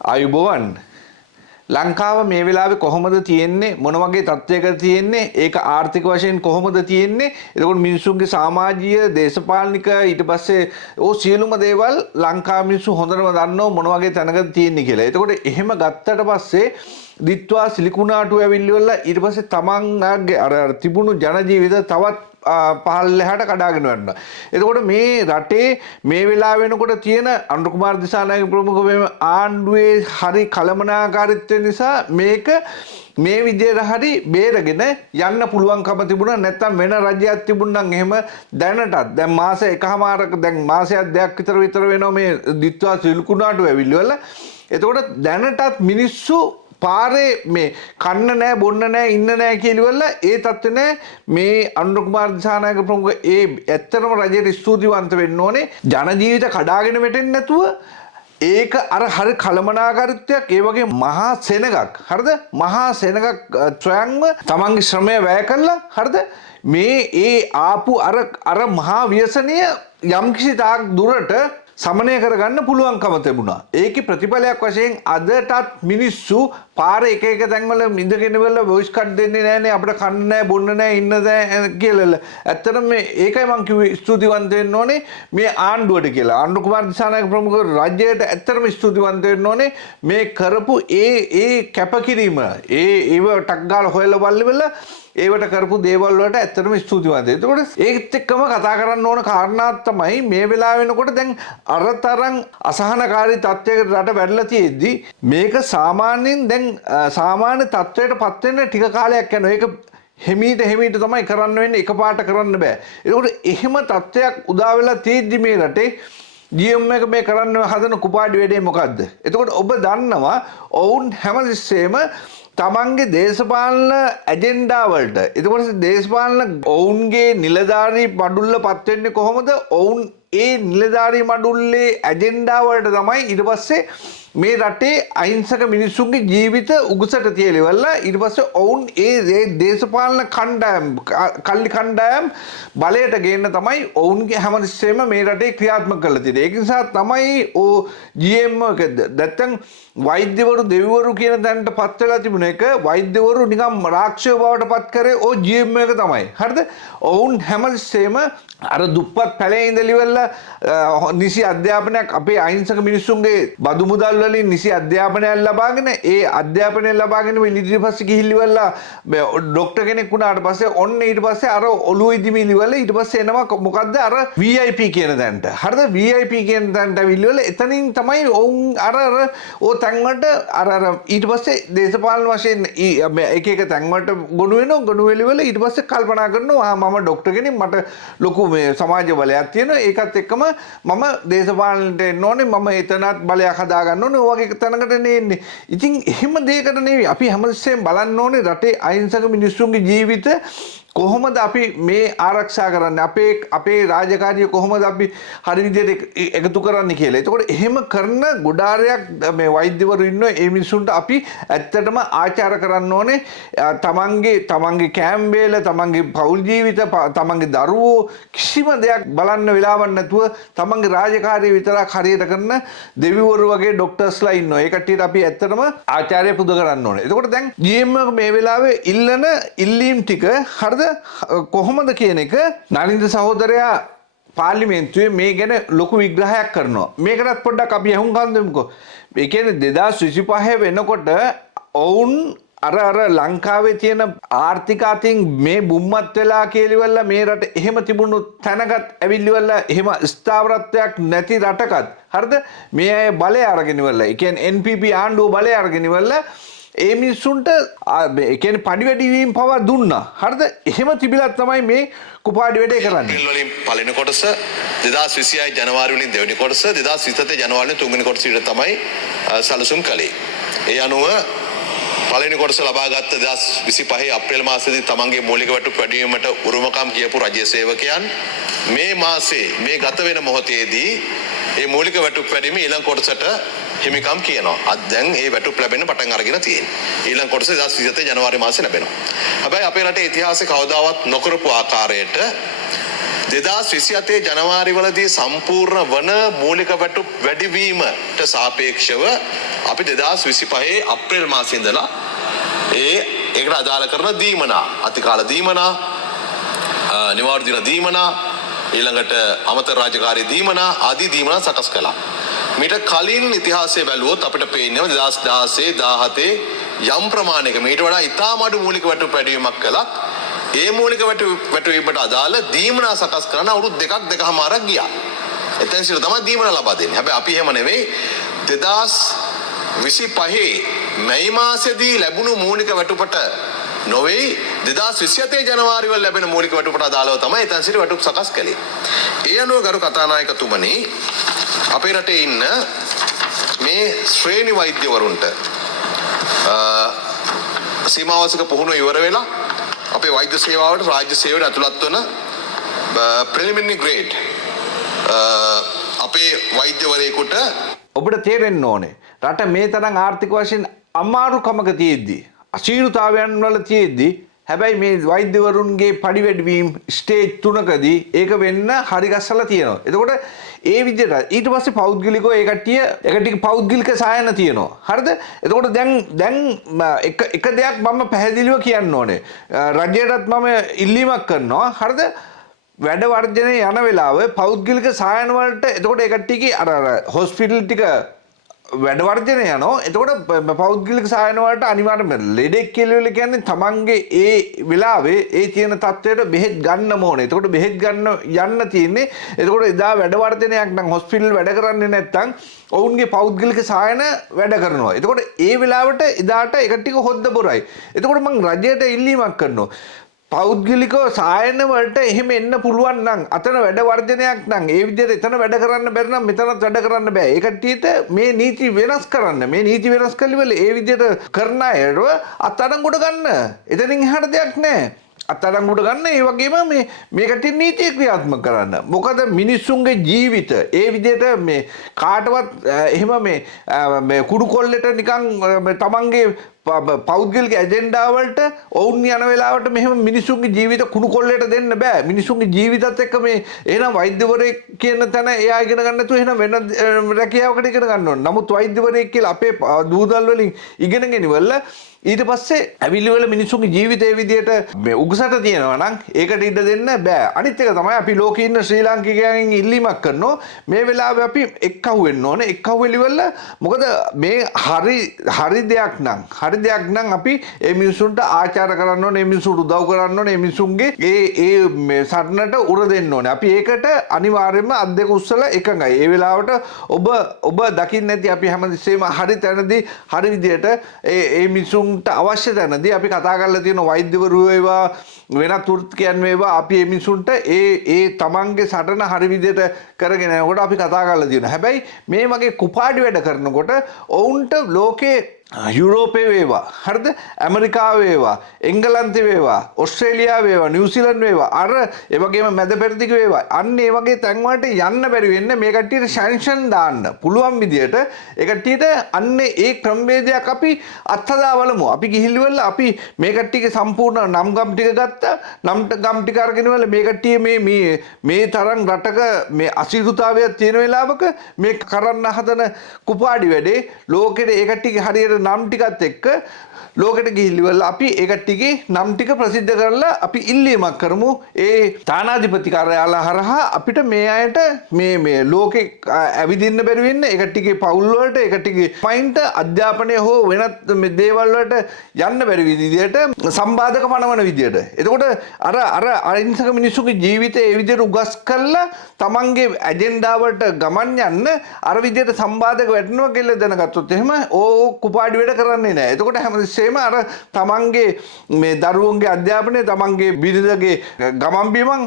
ආයුබෝවන් ලංකාව මේ වෙලාවේ කොහොමද තියෙන්නේ මොන වගේ තත්ත්වයකද තියෙන්නේ ඒක ආර්ථික වශයෙන් කොහොමද තියෙන්නේ එතකොට මිනිසුන්ගේ සමාජීය දේශපාලනික ඊට පස්සේ ඕ සියලුම දේවල් ලංකාව මිනිස්සු හොඳටම දන්නව මොන වගේ තැනකද තියෙන්නේ කියලා. එතකොට එහෙම ගත්තට පස්සේ දිත්වා සිලිකුණාටු ඇවිල්ලිවලා ඊට පස්සේ තමන්ගේ අර තිබුණු ජන ජීවිත තවත් පහළහැට කඩාගෙන යනවා. එතකොට මේ රටේ මේ වෙලාව වෙනකොට තියෙන අනුර කුමාර දිසානායක ප්‍රමුඛ මේ ආණ්ඩුවේ හරි කළමනාකාරීත්වය නිසා මේක මේ විදියට හරි බේරගෙන යන්න පුළුවන්කම තිබුණා. නැත්තම් වෙන රජයක් තිබුණා නම් එහෙම දැනටත් දැන් මාස එකමාරක දැන් මාසයක් දෙකක් විතර වෙනවා මේ දිත්වා සිලිකුණාටු ඇවිල්ලිවලා. එතකොට දැනටත් මිනිස්සු පාරේ මේ කන්න නෑ බොන්න නෑ ඉන්න නෑ කියලිවලා ඒ තත්ත්වේ නෑ මේ අනුර කුමාර දිසානායක ප්‍රමුඛ ඒ ඇත්තටම රජයට ස්තුතිවන්ත වෙන්න ඕනේ ජන ජීවිත කඩාගෙන වැටෙන්නේ නැතුව ඒක අර හරි කළමනාකාරීත්වයක් ඒ වගේ මහා සෙනගක් හරිද මහා සෙනගක් ත්‍රයන්ව තමන්ගේ ශ්‍රමය වැය කළා හරිද මේ ඒ ආපු අර මහා ව්‍යසනය යම්කිසි තාක් දුරට සමනය කරගන්න පුළුවන්කම තිබුණා. ඒකේ ප්‍රතිඵලයක් වශයෙන් අදටත් මිනිස්සු පාරේ එක තැන්වල ඉඳගෙන ඉවරලා වොයිස් කට් දෙන්නේ නැහනේ අපිට කන්න නැහැ බොන්න නැහැ ඉන්න නැහැ කියලා. ඇත්තටම මේ ඒකයි මම කිව්වේ ස්තුතිවන්ත වෙන්න ඕනේ මේ ආණ්ඩුවට කියලා. අනුර කුමාර දිසානායක ප්‍රමුඛ රාජ්‍යයට ඇත්තටම ස්තුතිවන්ත වෙන්න ඕනේ මේ කරපු ඒ කැපකිරීම ඒව ටක් ගාලා හොයලා බලලා ඒවට කරපු දේවල් වලට ඇත්තටම ස්තුතිවන්තයි. එතකොට ඒකත් එක්කම කතා කරන්න ඕන කාරණාවක් තමයි මේ වෙලාව වෙනකොට දැන් අරතරන් අසහනකාරී තත්ත්වයකට රට වැටලා තියෙද්දි මේක සාමාන්‍යයෙන් දැන් සාමාන්‍ය තත්ත්වයට පත් වෙන්න ටික කාලයක් යනවා. ඒක හිමීට තමයි කරන්න වෙන්නේ එකපාරට කරන්න බෑ. ඒකට එහෙම තත්ත්වයක් උදා වෙලා තියෙද්දි මේ රටේ GM එක මේ කරන්න හදන කුපාඩි වැඩේ මොකද්ද? එතකොට ඔබ දන්නවා ඔවුන් හැමතිස්සෙම තමන්ගේ දේශපාලන ඇජෙන්ඩා වලට එතකොට දේශපාලන ඔවුන්ගේ නිලධාරී මඩුල්ල පත් වෙන්නේ කොහොමද? ඔවුන් ඒ නිලධාරී මඩුල්ලේ ඇජෙන්ඩා වලට තමයි ඊට පස්සේ මේ රටේ අහිංසක මිනිස්සුන්ගේ ජීවිත උගසට තියලෙවලා ඊට පස්සේ ඔවුන් ඒ දේශපාලන කල්ලි කණ්ඩායම් බලයට ගේන්න තමයි ඔවුන්ගේ හැමතිස්සෙම මේ රටේ ක්‍රියාත්මක කරලා තියෙන්නේ. ඒක නිසා තමයි ඕ GM එක නැත්තම් වෛද්‍යවරු දෙවිවරු කියන තැනට පත් වෙලා තිබුණ එක වෛද්‍යවරු නිකම් රාක්ෂය බවට පත් කරේ ඕ GM එක තමයි. හරිද? ඔවුන් හැමතිස්සෙම අර දුප්පත් පැලේ ඉඳලිවලා නිසි අධ්‍යාපනයක් අපේ අහිංසක මිනිස්සුන්ගේ බදු මුදල් වලින් නිසි අධ්‍යාපනයක් ලබාගෙන ඒ අධ්‍යාපනය ලබාගෙන ඊට පස්සේ ගිහිල්ලිවලා ડોක්ටර් කෙනෙක් වුණාට පස්සේ ඔන්න ඊට පස්සේ අර ඔළුව ඉදිමිලිවලා ඊට පස්සේ එනවා මොකද්ද අර VIP කියන තැනට. හරිද? VIP කියන තැනට අවිල්ලිවලා එතනින් තමයි ඔවුන් අර ඕ තැන් වලට අර ඊට පස්සේ දේශපාලන වශයෙන් එක තැන් වලට ගොනු වෙනවා. ගොනු වෙලිවලා ඊට පස්සේ කල්පනා කරනවා මම ડોක්ටර් කෙනෙක් මට ලොකු මේ සමාජ බලයක් තියෙනවා. ඒකත් එක්කම මම දේශපාලනයට එන්න ඕනේ. මම එතනත් බලයක් හදා ගන්න ඕනේ. ඔය වගේ තැනකට එන්නේ. ඉතින් එහෙම දෙයකට නෙවෙයි අපි හැමතිස්සෙම බලන්න ඕනේ රටේ අහිංසක මිනිස්සුන්ගේ ජීවිත කොහොමද අපි මේ ආරක්ෂා කරන්නේ අපේ රාජකාරිය කොහොමද අපි හරි විදිහට එකතු කරන්නේ කියලා. එතකොට එහෙම කරන ගොඩාරයක් මේ වෛද්‍යවරු ඉන්නවා. ඒ මිනිස්සුන්ට අපි ඇත්තටම ආචාර කරන්න ඕනේ. තමන්ගේ කෑම් වේල, තමන්ගේ පෞල් ජීවිත, තමන්ගේ දරුවෝ කිසිම දෙයක් බලන්න වෙලාවක් නැතුව තමන්ගේ රාජකාරිය විතරක් හරියට කරන දෙවිවරු වගේ ડોක්ටර්ස්ලා ඉන්නවා. ඒ කට්ටියට අපි ඇත්තටම ආචාර්ය පුද කරන්න ඕනේ. එතකොට දැන් GM එක මේ වෙලාවේ ඉල්ලන ඉල්ලීම් ටික හරිද කොහොමද කියන එක නලින්ද සහෝදරයා පාර්ලිමේන්තුවේ මේ ගැන ලොකු විග්‍රහයක් කරනවා. මේකටත් පොඩ්ඩක් අපි අහුම්කම් දෙමුකෝ. ඒ කියන්නේ 2025 වෙනකොට ඔවුන් අර ලංකාවේ තියෙන ආර්ථික අතින් මේ බුම්මත් වෙලා කියලිවලා මේ රට එහෙම තිබුණු තැනකට ඇවිල්ලිවලා එහෙම ස්ථාවරත්වයක් නැති රටකත් හරිද මේ අය බලය අරගෙන ඉවරලා. ඒ කියන්නේ NPP ආණ්ඩුව බලය අරගෙන ඉවරලා ඒ මිනිස්සුන්ට ඒ කියන්නේ පඩි වැඩි වීම පවා දුන්නා. හරිද? එහෙම තිබිලා තමයි මේ කුපාඩි වැඩේ කරන්නේ. වලින් පළවෙනි කොටස 2026 ජනවාරි වලින් දෙවෙනි කොටස 2027 ජනවාරි වලින් තුන්වෙනි කොටස විතර තමයි සැලසුම් කළේ. ඒ අනුව පළවෙනි කොටස ලබාගත් 2025 අප්‍රේල් මාසයේදී තමන්ගේ මූලික වැටුප් වැඩි වීමට උරුමකම් කියපු රජ්‍ය සේවකයන් මේ මාසේ මේ ගත වෙන මොහොතේදී මේ මූලික වැටුප් වැඩිම ඊළඟ කොටසට හිමිකම් කියනවා. අද දැන් මේ වැටුප් ලැබෙන්න පටන් අරගෙන තියෙනවා. ඊළඟ කොටස 2027 ජනවාරි මාසේ ලැබෙනවා. හැබැයි අපේ රටේ ඉතිහාසයේ කවදාවත් නොකරපු ආකාරයට 2027 ජනවාරිවලදී සම්පූර්ණ වන මූලික වැටුප් වැඩිවීමට සාපේක්ෂව අපි 2025 අප්‍රේල් මාසයේ ඉඳලා ඒකට අදාළ කරන දීමනා අතිකාල දීමනා නිවාඩු දින දීමනා ඊළඟට අමතර රාජකාරී දීමනා ආදී දීමනා සකස් කළා. මීට කලින් ඉතිහාසය බැලුවොත් අපිට පේන්නේ 2016 17 යම් ප්‍රමාණයක මීට වඩා ඉතාම අඩු මූලික වැටුප් වැඩිවීමක් කළා. ඒ මූලික වැටුපීමට අදාළ දීමනා සකස් කරන අවුරුදු දෙකමාරක් ගියා. එතෙන් සිට තමයි දීමනා ලබා දෙන්නේ. හැබැයි අපි එහෙම නෙවෙයි 2025 මැයි මාසෙදී ලැබුණු මූලික වැටුපට නොවේ 2027 ජනවාරි වල ලැබෙන මූලික වැටුපට අදාළව තමයි එතෙන් සිට වැටුප් සකස් කළේ. ඒ අනුව ගරු කතානායකතුමනි අපේ රටේ ඉන්න මේ ශ්‍රේණි වෛද්‍යවරුන්ට සීමාවාසික පුහුණුව ඉවර වෙලා අපේ වෛද්‍ය සේවාවට රාජ්‍ය සේවයට ඇතුළත් වන ප්‍රෙලිමිනරි ග්‍රේඩ් අපේ වෛද්‍යවරයෙකුට ඔබට තේරෙන්න ඕනේ රට මේ තරම් ආර්ථික වශයෙන් අමාරුකමක තියෙද්දි අශීලතාවයන් වල තියෙද්දි හැබැයි මේ වෛද්‍යවරුන්ගේ පඩි වැඩිවීම ස්ටේජ් 3කදී ඒක වෙන්න හරි ගස්සලා තියෙනවා. එතකොට ඒ විදිහට ඊට පස්සේ පෞද්ගලිකව ඒ කට්ටිය ටික පෞද්ගලික සායන තියෙනවා. හරිද? එතකොට දැන් එක දෙයක් මම පැහැදිලිව කියන්න ඕනේ. රජයටත් මම ඉල්ලීමක් කරනවා. හරිද? වැඩ වර්ජනය යන වෙලාව පෞද්ගලික සායන වලට එතකොට ඒ කට්ටියගේ අර හොස්පිටල් ටික වැඩ වර්ජනය යනවා. එතකොට පෞද්ගලික සායන වලට අනිවාර්යයෙන්ම ලෙඩෙක් කියලා කියන්නේ තමන්ගේ ඒ වෙලාවේ ඒ තියෙන තත්ත්වයට බෙහෙත් ගන්න ඕනේ. එතකොට බෙහෙත් ගන්න යන්න තියෙන්නේ. එතකොට එදා වැඩ වර්ජනයක් නම් හොස්පිටල් වැඩ කරන්නේ නැත්නම් ඔවුන්ගේ පෞද්ගලික සායන වැඩ කරනවා. එතකොට ඒ වෙලාවට එදාට ඒක ටික හොද්ද බොරයි. එතකොට මම රජයට ඉල්ලීමක් කරනවා. පෞද්ගලිකව සායන වලට එහෙම එන්න පුළුවන් නම් අතන වැඩ වර්ජනයක් නම් ඒ විදිහට එතන වැඩ කරන්න බැරි නම් මෙතනත් වැඩ කරන්න බෑ. ඒ කට්ටියට මේ නීති වෙනස් කරන්න. මේ නීති වෙනස් කළිවල ඒ විදිහට කරන අයව අත්අඩංගුවට ගන්න. එතනින් එහාට දෙයක් නැහැ. අත්අඩංගුවට ගන්න. ඒ වගේම මේ කට්ටිය නීතිය ක්‍රියාත්මක කරන්න. මොකද මිනිස්සුන්ගේ ජීවිත ඒ විදිහට මේ කාටවත් එහෙම මේ කුඩු කොල්ලෙට නිකන් තමන්ගේ පෞද්ගලික ඇජෙන්ඩා වලට ඔවුන් යන වෙලාවට මෙහෙම මිනිසුන්ගේ ජීවිත කුණු කොල්ලයට දෙන්න බෑ. මිනිසුන්ගේ ජීවිතත් එක්ක මේ එහෙනම් වෛද්‍යවරයෙක් කියන තැන එයා ඉගෙන ගන්න නැතුව එහෙනම් වෙන රැකියාවකට ඉගෙන ගන්න ඕන. නමුත් වෛද්‍යවරයෙක් කියලා අපේ දූදල් වලින් ඉගෙනගෙන ඉවරලා ඊට පස්සේ ඇවිල්ලිවල මිනිසුන්ගේ ජීවිතේ විදියට මේ උගසට තියෙනවා නම් ඒකට ඉඩ දෙන්න බෑ. අනිත් එක තමයි අපි ලෝකේ ඉන්න ශ්‍රී ලාංකිකයන්ගෙන් ඉල්ලීමක් කරනවා මේ වෙලාවේ අපි එක්කහුව වෙන්න ඕනේ. එක්කහුව වෙලිවල මොකද මේ හරි දෙයක් නම් අපි ඒ මිනිසුන්ට ආචාර කරන්න ඕනේ, ඒ මිනිසුන්ට උදව් කරන්න ඕනේ, ඒ මිනිසුන්ගේ ඒ මේ සරණට උර දෙන්න ඕනේ. අපි ඒකට අනිවාර්යයෙන්ම අත් දෙක උස්සලා එකඟයි. ඒ වෙලාවට ඔබ දකින්න නැති අපි හැමතිස්සෙම හරි තැනදී හරි විදියට ඒ මිනිසුන් අවශ්‍ය තැනදී අපි කතා කරලා තියෙන වෛද්‍යවරු වේවා වෙනත් වෘත්තිකයන් වේවා අපි මේ මිනිසුන්ට ඒ තමන්ගේ සටන හරි විදිහට කරගෙන යනකොට අපි කතා කරලා තියෙනවා. හැබැයි මේ වගේ කුපාඩි වැඩ කරනකොට ඔවුන්ට ලෝකේ යුරෝපේ වේවා හරිද ඇමරිකාව වේවා එංගලන්තේ වේවා ඕස්ට්‍රේලියාව වේවා නිව්සීලන්ත වේවා අර ඒ වගේම මැද පෙරදිග වේවා අන්න ඒ වගේ තැන් වලට යන්න බැරි වෙන්නේ මේ කට්ටියට සැන්ක්ෂන් දාන්න පුළුවන් විදියට ඒ කට්ටියට අන්න ඒ ක්‍රමවේදයක් අපි අත්හදා බලමු. අපි ගිහිල්ලිවල අපි මේ කට්ටියගේ සම්පූර්ණ නම් ගම් ටික ගත්තා. නම් ගම් ටික අරගෙන වල මේ කට්ටිය මේ තරම් රටක මේ අසීරුතාවයක් තියෙන වෙලාවක මේ කරන්න හදන කුපාඩි වැඩේ ලෝකෙට ඒ කට්ටියගේ හරියට නම් ටිකත් එක්ක ලෝකෙට ගිහිල්ලිවල අපි ඒ කට්ටියගේ නම් ටික ප්‍රසිද්ධ කරලා අපි ඉල්ලීමක් කරමු ඒ තානාධිපති කාර්යාලය හරහා අපිට මේ අයට මේ ලෝකෙ ඇවිදින්න බැරි වෙන්නේ ඒ කට්ටියගේ පවුල් වලට ඒ කට්ටියගේ පයින්ට අධ්‍යාපනය හෝ වෙනත් මේ දේවල් වලට යන්න බැරි විදිහට සම්බාධක පනවන විදිහට. එතකොට අර අහිංසක මිනිස්සුගේ ජීවිතේ ඒ විදිහට උගස් කරලා තමන්ගේ ඇජෙන්ඩා වලට ගමන් යන්න අර විදිහට සම්බාධක වැටෙනවා කියලා දැනගත්තොත් එහෙම කුපාඩි වැඩ කරන්නේ නැහැ. එතකොට හැමතිස්සෙම අර තමන්ගේ මේ දරුවන්ගේ අධ්‍යාපනය තමන්ගේ බිරිඳගේ ගමන් බිමන්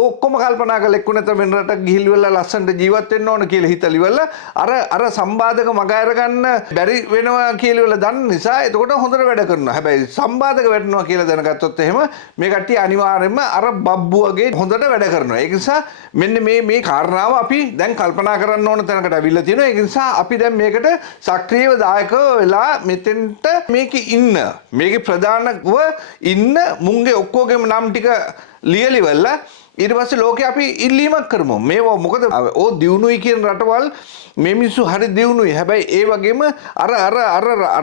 ඔක්කොම කල්පනා කරලා එක්ක නැත්නම් වෙන රටක් ගිහිල්ලා ලස්සනට ජීවත් වෙන්න ඕන කියලා හිතලිවල අර සම්බාධක මග අර ගන්න බැරි වෙනවා කියලා දන්න නිසා එතකොට හොඳට වැඩ කරනවා. හැබැයි සම්බාධක වැටෙනවා කියලා දැනගත්තොත් එහෙම මේ කට්ටිය අනිවාර්යයෙන්ම අර බබ්බුවගේ හොඳට වැඩ කරනවා. ඒ නිසා මෙන්න මේ කාරණාව අපි දැන් කල්පනා කරන්න ඕන තැනකට අවිල්ලා තියෙනවා. ඒ නිසා අපි දැන් මේකට සක්‍රියව දායකව වෙලා මෙතෙන්ට මේකේ මේකේ ප්‍රධානව ඉන්න මුන්ගේ ඔක්කොගේම නම් ටික ලියලිවල ඊට පස්සේ ලෝකේ අපි ඉල්ලීමක් කරමු. මේවා මොකද ඕ දියුණුයි කියන රටවල් මේ මිනිස්සු හරි දියුණුයි. හැබැයි ඒ වගේම අර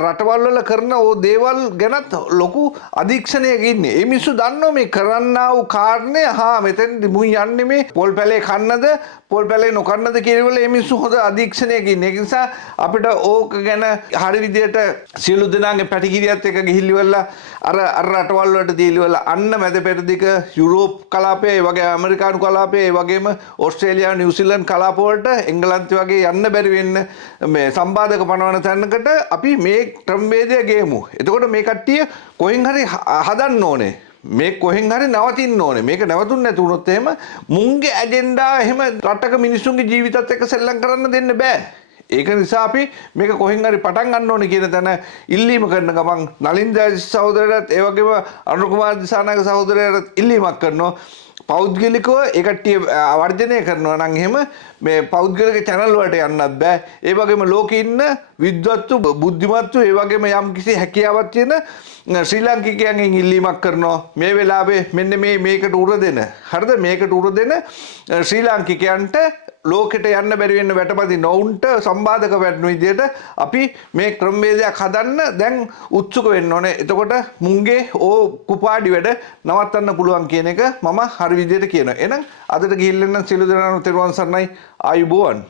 රටවල් වල කරන ඕ දේවල් ගැනත් ලොකු අධීක්ෂණයක ඉන්නේ. ඒ මිනිස්සු දන්නවා මේ කරන්නා වූ කාරණේ මෙතෙන්දි මුන් යන්නේ මේ පොල් පැලේ කන්නද පොල් පැලේ නොකන්නද කියනවල මේ මිනිස්සු හොඳ අධීක්ෂණයක ඉන්නේ. ඒ නිසා අපිට ඕක ගැන හරි විදියට සියලු දෙනාගේ පැටිකිරියත් එක්ක ගිහිල්ලිවලා අර රටවල් වලට දීලිවලා අන්න මැද පෙරදිග යුරෝප් කලාපය ඒ වගේ ඇමරිකානු කලාපය ඒ වගේම ඕස්ට්‍රේලියාව නිව්සීලන්ත කලාප වලට එංගලන්තය වගේ යන්න බැරි වෙන්න මේ සම්බාධක පනවන තැනකට අපි මේ ක්‍රමවේදය ගේමු. එතකොට මේ කට්ටිය කොහෙන් හරි හදන්න ඕනේ. මේ කොහෙන් හරි නවතින්න ඕනේ. මේක නැවතුන්නේ නැති වුණොත් එහෙම මුන්ගේ ඇජෙන්ඩා එහෙම රටක මිනිස්සුන්ගේ ජීවිතත් එක්ක සෙල්ලම් කරන්න දෙන්න බෑ. ඒක නිසා අපි මේක කොහෙන් හරි පටන් ගන්න ඕනේ කියන තැන ඉල්ලීම කරන ගමන් නලින් ජයතිස්ස සහෝදරයාට ඒ වගේම අරුණ කුමාර දිසානායක සහෝදරයාට ඉල්ලීමක් කරනවා. පෞද්ගලිකව ඒ කට්ටිය වර්ජනය කරනවා නම් එහෙම මේ පෞද්ගලික channel වලට යන්නත් බෑ. ඒ වගේම ලෝකේ ඉන්න විද්වත්තු බුද්ධිමත්තු ඒ වගේම යම් කිසි හැකියාවක් තියෙන ශ්‍රී ලාංකිකයන්ගෙන් ඉල්ලීමක් කරනවා මේ වෙලාවේ මෙන්න මේකට උර දෙන. හරිද? මේකට උර දෙන ශ්‍රී ලාංකිකයන්ට ලෝකෙට යන්න බැරි වෙන්න වැටපදින ඔවුන්ට සම්බාධක වැටෙන විදිහට අපි මේ ක්‍රමවේදයක් හදන්න දැන් උත්සුක වෙන්න ඕනේ. එතකොට මුංගේ කුපාඩි වැඩ නවත්තන්න පුළුවන් කියන එක මම හරි විදිහට කියනවා. එහෙනම් අදට ගිහිල්ලා නම් සියලු දෙනාම තෙරුවන් සරණයි. ආයුබෝවන්.